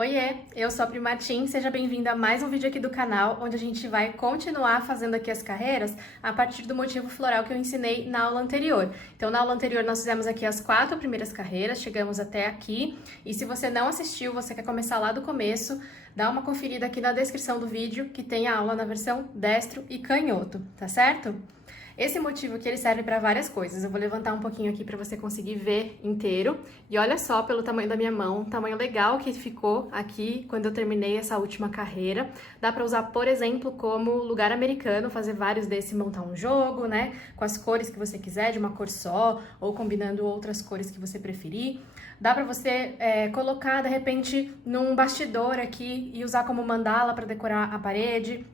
Oiê, eu sou a Pri Martins, seja bem-vinda a mais um vídeo aqui do canal, onde a gente vai continuar fazendo aqui as carreiras a partir do motivo floral que eu ensinei na aula anterior. Então, na aula anterior nós fizemos aqui as 4 primeiras carreiras, chegamos até aqui, e se você não assistiu, você quer começar lá do começo, dá uma conferida aqui na descrição do vídeo, que tem a aula na versão destro e canhoto, tá certo? Esse motivo aqui ele serve para várias coisas. Eu vou levantar um pouquinho aqui para você conseguir ver inteiro. E olha só pelo tamanho da minha mão, o tamanho legal que ficou aqui quando eu terminei essa última carreira. Dá para usar, por exemplo, como lugar americano, fazer vários desses, montar um jogo, né? Com as cores que você quiser, de uma cor só, ou combinando outras cores que você preferir. Dá para você colocar, de repente, num bastidor aqui e usar como mandala para decorar a parede.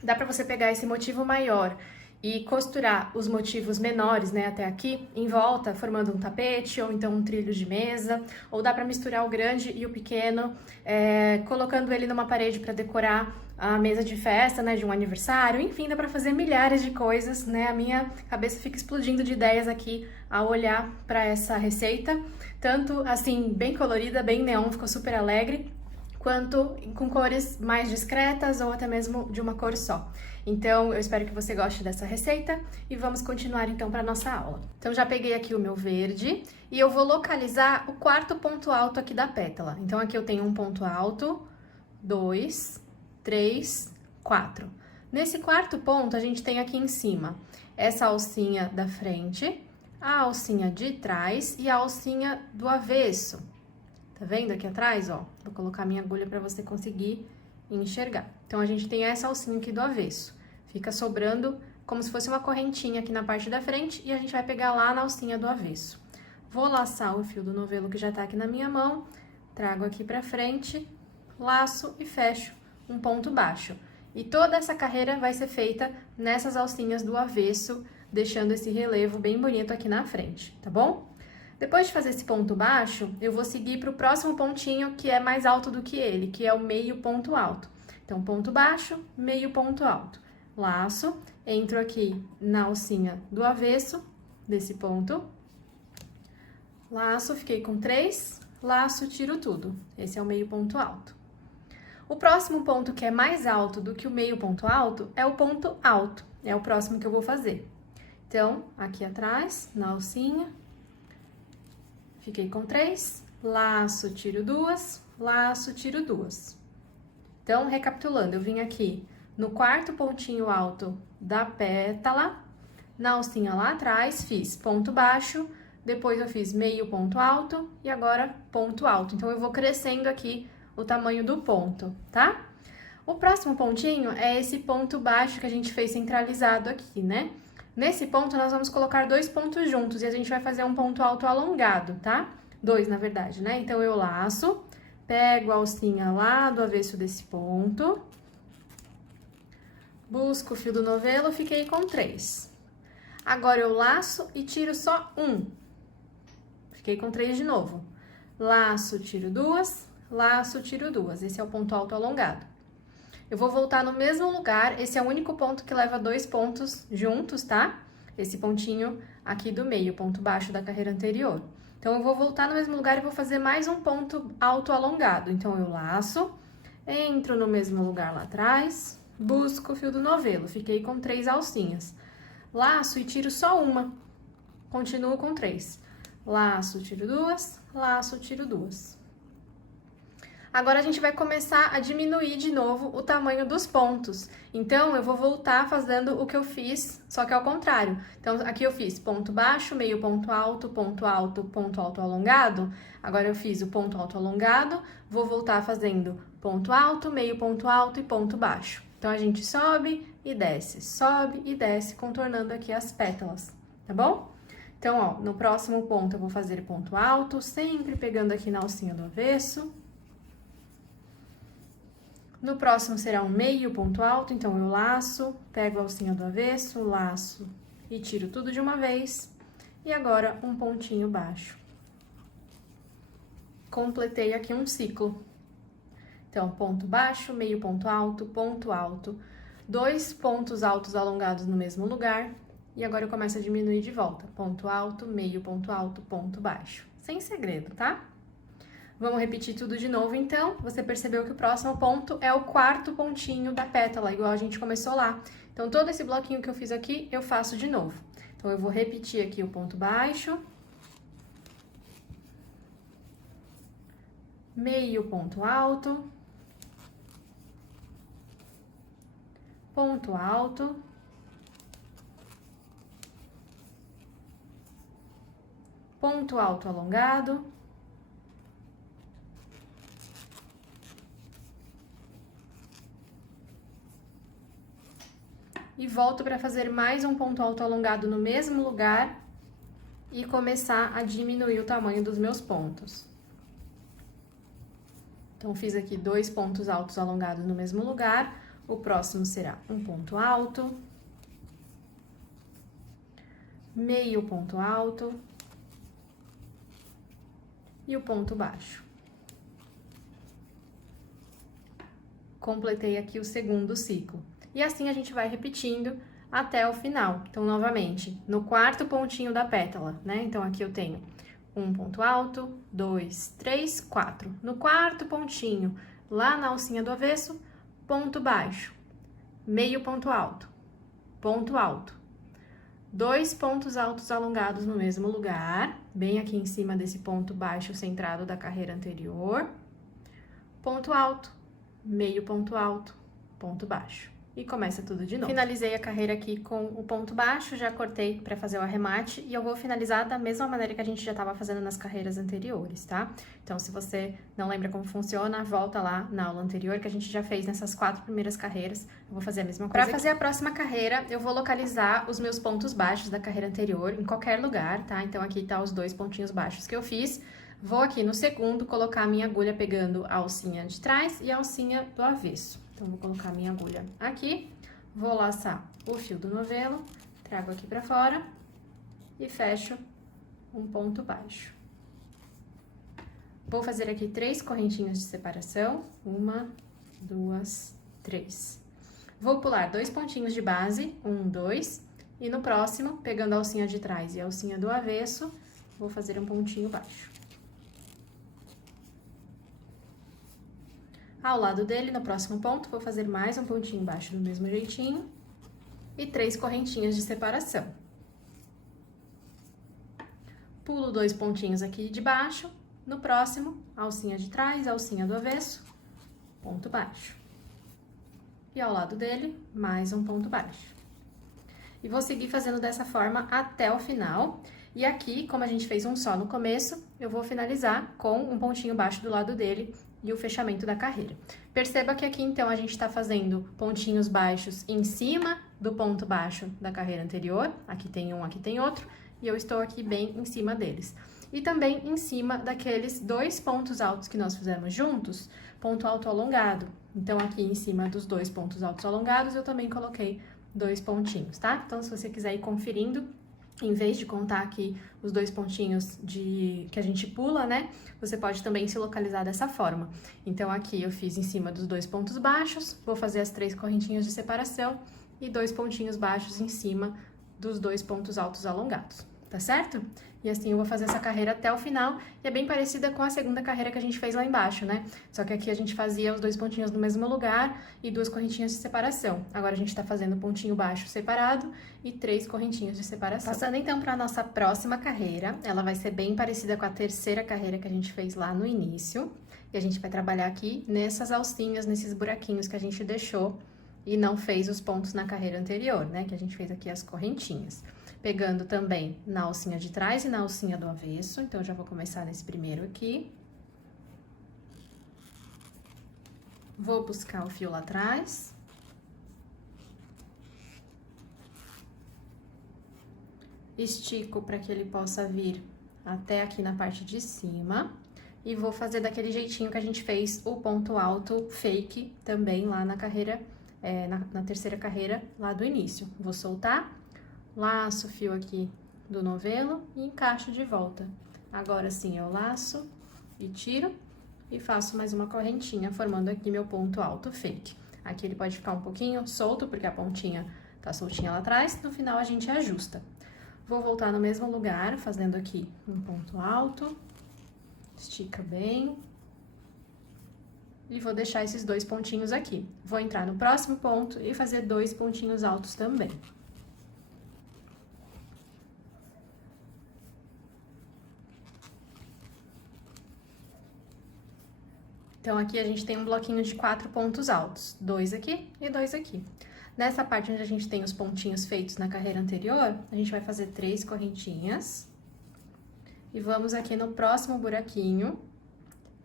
Dá para você pegar esse motivo maior e costurar os motivos menores, né, até aqui, em volta, formando um tapete ou então um trilho de mesa, ou dá para misturar o grande e o pequeno, colocando ele numa parede para decorar a mesa de festa, né, de um aniversário, enfim, dá para fazer milhares de coisas, né, a minha cabeça fica explodindo de ideias aqui ao olhar para essa receita, tanto assim, bem colorida, bem neon, ficou super alegre, quanto com cores mais discretas ou até mesmo de uma cor só. Então, eu espero que você goste dessa receita e vamos continuar então para nossa aula. Então, já peguei aqui o meu verde e eu vou localizar o quarto ponto alto aqui da pétala. Então, aqui eu tenho um ponto alto, 2, 3, 4. Nesse quarto ponto, a gente tem aqui em cima essa alcinha da frente, a alcinha de trás e a alcinha do avesso. Tá vendo aqui atrás, ó? Vou colocar minha agulha para você conseguir enxergar. Então, a gente tem essa alcinha aqui do avesso. Fica sobrando como se fosse uma correntinha aqui na parte da frente e a gente vai pegar lá na alcinha do avesso. Vou laçar o fio do novelo que já tá aqui na minha mão, trago aqui pra frente, laço e fecho um ponto baixo. E toda essa carreira vai ser feita nessas alcinhas do avesso, deixando esse relevo bem bonito aqui na frente, tá bom? Depois de fazer esse ponto baixo, eu vou seguir para o próximo pontinho que é mais alto do que ele, que é o meio ponto alto. Então, ponto baixo, meio ponto alto. Laço, entro aqui na alcinha do avesso desse ponto. Laço, fiquei com 3, laço, tiro tudo. Esse é o meio ponto alto. O próximo ponto que é mais alto do que o meio ponto alto é o ponto alto. É o próximo que eu vou fazer. Então, aqui atrás, na alcinha. Fiquei com 3, laço, tiro 2, laço, tiro 2. Então, recapitulando, eu vim aqui no quarto pontinho alto da pétala, na alcinha lá atrás, fiz ponto baixo, depois eu fiz meio ponto alto e agora ponto alto. Então, eu vou crescendo aqui o tamanho do ponto, tá? O próximo pontinho é esse ponto baixo que a gente fez centralizado aqui, né? Nesse ponto, nós vamos colocar 2 pontos juntos e a gente vai fazer um ponto alto alongado, tá? 2, na verdade, né? Então, eu laço, pego a alcinha lá do avesso desse ponto, busco o fio do novelo, fiquei com 3. Agora, eu laço e tiro só 1. Fiquei com 3 de novo. Laço, tiro 2, laço, tiro 2. Esse é o ponto alto alongado. Eu vou voltar no mesmo lugar, esse é o único ponto que leva 2 pontos juntos, tá? Esse pontinho aqui do meio, ponto baixo da carreira anterior. Então, eu vou voltar no mesmo lugar e vou fazer mais um ponto alto alongado. Então, eu laço, entro no mesmo lugar lá atrás, busco o fio do novelo, fiquei com 3 alcinhas. Laço e tiro só uma, continuo com 3. Laço, tiro 2, laço, tiro 2. Agora, a gente vai começar a diminuir de novo o tamanho dos pontos. Então, eu vou voltar fazendo o que eu fiz, só que ao contrário. Então, aqui eu fiz ponto baixo, meio ponto alto, ponto alto alongado. Agora, eu fiz o ponto alto alongado, vou voltar fazendo ponto alto, meio ponto alto e ponto baixo. Então, a gente sobe e desce, contornando aqui as pétalas, tá bom? Então, ó, no próximo ponto eu vou fazer ponto alto, sempre pegando aqui na alcinha do avesso. No próximo será um meio ponto alto, então eu laço, pego a alcinha do avesso, laço e tiro tudo de uma vez. E agora um pontinho baixo. Completei aqui um ciclo. Então, ponto baixo, meio ponto alto, 2 pontos altos alongados no mesmo lugar. E agora eu começo a diminuir de volta. Ponto alto, meio ponto alto, ponto baixo. Sem segredo, tá? Vamos repetir tudo de novo, então. Você percebeu que o próximo ponto é o quarto pontinho da pétala, igual a gente começou lá. Então, todo esse bloquinho que eu fiz aqui, eu faço de novo. Então, eu vou repetir aqui o ponto baixo, meio ponto alto, ponto alto, ponto alto alongado, e volto para fazer mais um ponto alto alongado no mesmo lugar e começar a diminuir o tamanho dos meus pontos. Então, fiz aqui 2 pontos altos alongados no mesmo lugar, o próximo será um ponto alto, meio ponto alto e o ponto baixo. Completei aqui o segundo ciclo. E assim a gente vai repetindo até o final. Então, novamente, no quarto pontinho da pétala, né? Então, aqui eu tenho um ponto alto, 2, 3, 4. No quarto pontinho, lá na alcinha do avesso, ponto baixo, meio ponto alto, 2 pontos altos alongados no mesmo lugar, bem aqui em cima desse ponto baixo centrado da carreira anterior, ponto alto, meio ponto alto, ponto baixo. E começa tudo de novo. Finalizei a carreira aqui com o ponto baixo, já cortei para fazer o arremate e eu vou finalizar da mesma maneira que a gente já estava fazendo nas carreiras anteriores, tá? Então, se você não lembra como funciona, volta lá na aula anterior que a gente já fez nessas 4 primeiras carreiras. Eu vou fazer a mesma coisa. Para fazer a próxima carreira, eu vou localizar os meus pontos baixos da carreira anterior em qualquer lugar, tá? Então, aqui tá os 2 pontinhos baixos que eu fiz. Vou aqui no segundo colocar a minha agulha pegando a alcinha de trás e a alcinha do avesso. Então, vou colocar a minha agulha aqui, vou laçar o fio do novelo, trago aqui pra fora e fecho um ponto baixo. Vou fazer aqui 3 correntinhas de separação, 1, 2, 3. Vou pular 2 pontinhos de base, 1, 2, e no próximo, pegando a alcinha de trás e a alcinha do avesso, vou fazer um pontinho baixo. Ao lado dele, no próximo ponto, vou fazer mais um pontinho baixo do mesmo jeitinho e 3 correntinhas de separação. Pulo 2 pontinhos aqui de baixo, no próximo, alcinha de trás, alcinha do avesso, ponto baixo. E ao lado dele, mais um ponto baixo. E vou seguir fazendo dessa forma até o final. E aqui, como a gente fez um só no começo, eu vou finalizar com um pontinho baixo do lado dele e o fechamento da carreira. Perceba que aqui, então, a gente tá fazendo pontinhos baixos em cima do ponto baixo da carreira anterior. Aqui tem um, aqui tem outro, e eu estou aqui bem em cima deles. E também em cima daqueles 2 pontos altos que nós fizemos juntos, ponto alto alongado. Então, aqui em cima dos 2 pontos altos alongados, eu também coloquei 2 pontinhos, tá? Então, se você quiser ir conferindo, em vez de contar aqui os 2 pontinhos que a gente pula, né? Você pode também se localizar dessa forma. Então, aqui eu fiz em cima dos 2 pontos baixos, vou fazer as 3 correntinhas de separação e 2 pontinhos baixos em cima dos 2 pontos altos alongados, tá certo? E assim eu vou fazer essa carreira até o final, e é bem parecida com a segunda carreira que a gente fez lá embaixo, né? Só que aqui a gente fazia os 2 pontinhos no mesmo lugar e 2 correntinhas de separação. Agora a gente tá fazendo pontinho baixo separado e 3 correntinhas de separação. Passando então para a nossa próxima carreira, ela vai ser bem parecida com a terceira carreira que a gente fez lá no início. E a gente vai trabalhar aqui nessas alcinhas, nesses buraquinhos que a gente deixou e não fez os pontos na carreira anterior, né? Que a gente fez aqui as correntinhas. Pegando também na alcinha de trás e na alcinha do avesso. Então, eu já vou começar nesse primeiro aqui. Vou buscar o fio lá atrás. Estico para que ele possa vir até aqui na parte de cima. E vou fazer daquele jeitinho que a gente fez o ponto alto fake também lá na carreira, na terceira carreira lá do início. Vou soltar. Laço o fio aqui do novelo e encaixo de volta. Agora sim, eu laço e tiro e faço mais uma correntinha, formando aqui meu ponto alto fake. Aqui ele pode ficar um pouquinho solto, porque a pontinha tá soltinha lá atrás, no final a gente ajusta. Vou voltar no mesmo lugar, fazendo aqui um ponto alto, estica bem, e vou deixar esses 2 pontinhos aqui. Vou entrar no próximo ponto e fazer 2 pontinhos altos também. Então, aqui a gente tem um bloquinho de 4 pontos altos, 2 aqui e 2 aqui. Nessa parte onde a gente tem os pontinhos feitos na carreira anterior, a gente vai fazer 3 correntinhas. E vamos aqui no próximo buraquinho,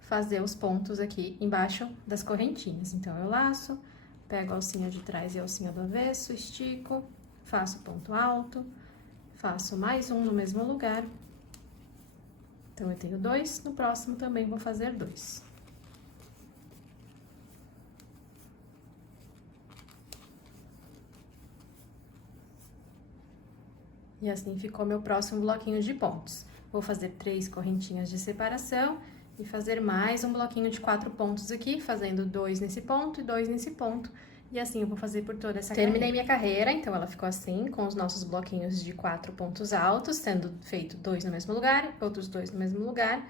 fazer os pontos aqui embaixo das correntinhas. Então, eu laço, pego a alcinha de trás e a alcinha do avesso, estico, faço ponto alto, faço mais um no mesmo lugar. Então, eu tenho 2, no próximo também vou fazer 2. E assim ficou meu próximo bloquinho de pontos. Vou fazer 3 correntinhas de separação e fazer mais um bloquinho de 4 pontos aqui, fazendo 2 nesse ponto e 2 nesse ponto. E assim eu vou fazer por toda essa carreira. Terminei minha carreira, então ela ficou assim, com os nossos bloquinhos de 4 pontos altos, sendo feito 2 no mesmo lugar, outros 2 no mesmo lugar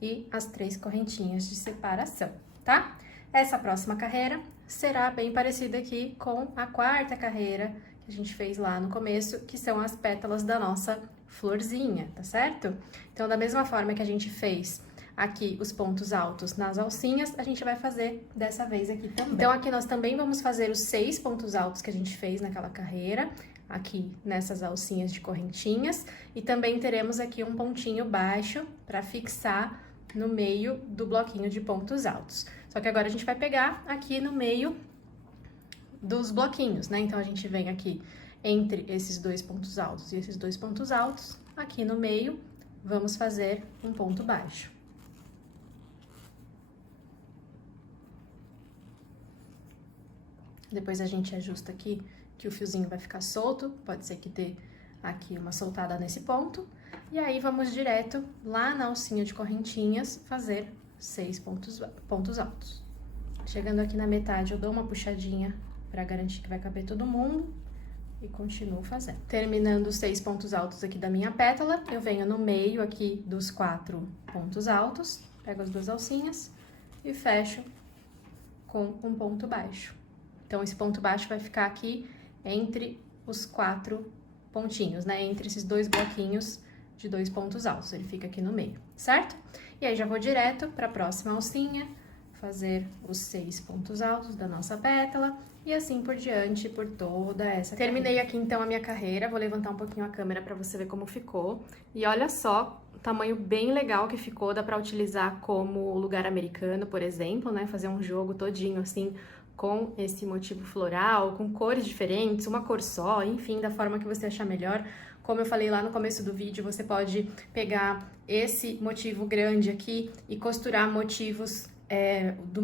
e as 3 correntinhas de separação, tá? Essa próxima carreira será bem parecida aqui com a 4ª carreira que a gente fez lá no começo, que são as pétalas da nossa florzinha, tá certo? Então, da mesma forma que a gente fez aqui os pontos altos nas alcinhas, a gente vai fazer dessa vez aqui também. Então, aqui nós também vamos fazer os 6 pontos altos que a gente fez naquela carreira, aqui nessas alcinhas de correntinhas, e também teremos aqui um pontinho baixo para fixar no meio do bloquinho de pontos altos. Só que agora a gente vai pegar aqui no meio dos bloquinhos, né? Então, a gente vem aqui entre esses 2 pontos altos e esses 2 pontos altos, aqui no meio, vamos fazer um ponto baixo. Depois a gente ajusta aqui, que o fiozinho vai ficar solto, pode ser que dê aqui uma soltada nesse ponto. E aí, vamos direto lá na alcinha de correntinhas, fazer 6 pontos altos. Chegando aqui na metade, eu dou uma puxadinha para garantir que vai caber todo mundo e continuo fazendo. Terminando os 6 pontos altos aqui da minha pétala, eu venho no meio aqui dos 4 pontos altos, pego as 2 alcinhas e fecho com um ponto baixo. Então, esse ponto baixo vai ficar aqui entre os 4 pontinhos, né? Entre esses 2 bloquinhos de 2 pontos altos, ele fica aqui no meio, certo? E aí, já vou direto para a próxima alcinha, fazer os 6 pontos altos da nossa pétala e assim por diante, por toda essa carreira. Terminei aqui, então, a minha carreira, vou levantar um pouquinho a câmera para você ver como ficou. E olha só, o tamanho bem legal que ficou, dá para utilizar como lugar americano, por exemplo, né? Fazer um jogo todinho, assim, com esse motivo floral, com cores diferentes, uma cor só, enfim, da forma que você achar melhor. Como eu falei lá no começo do vídeo, você pode pegar esse motivo grande aqui e costurar motivos,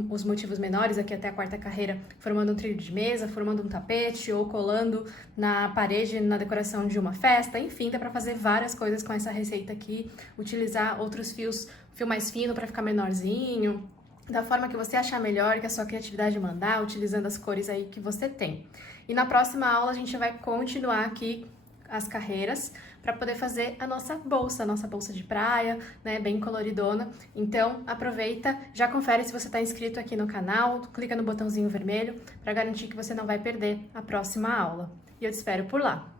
os motivos menores aqui até a 4ª carreira, formando um trilho de mesa, formando um tapete ou colando na parede, na decoração de uma festa, enfim, dá pra fazer várias coisas com essa receita aqui, utilizar outros fios, fio mais fino para ficar menorzinho, da forma que você achar melhor, que a sua criatividade mandar, utilizando as cores aí que você tem. E na próxima aula a gente vai continuar aqui as carreiras para poder fazer a nossa bolsa de praia, né, bem coloridona. Então, aproveita, já confere se você está inscrito aqui no canal, clica no botãozinho vermelho para garantir que você não vai perder a próxima aula. E eu te espero por lá.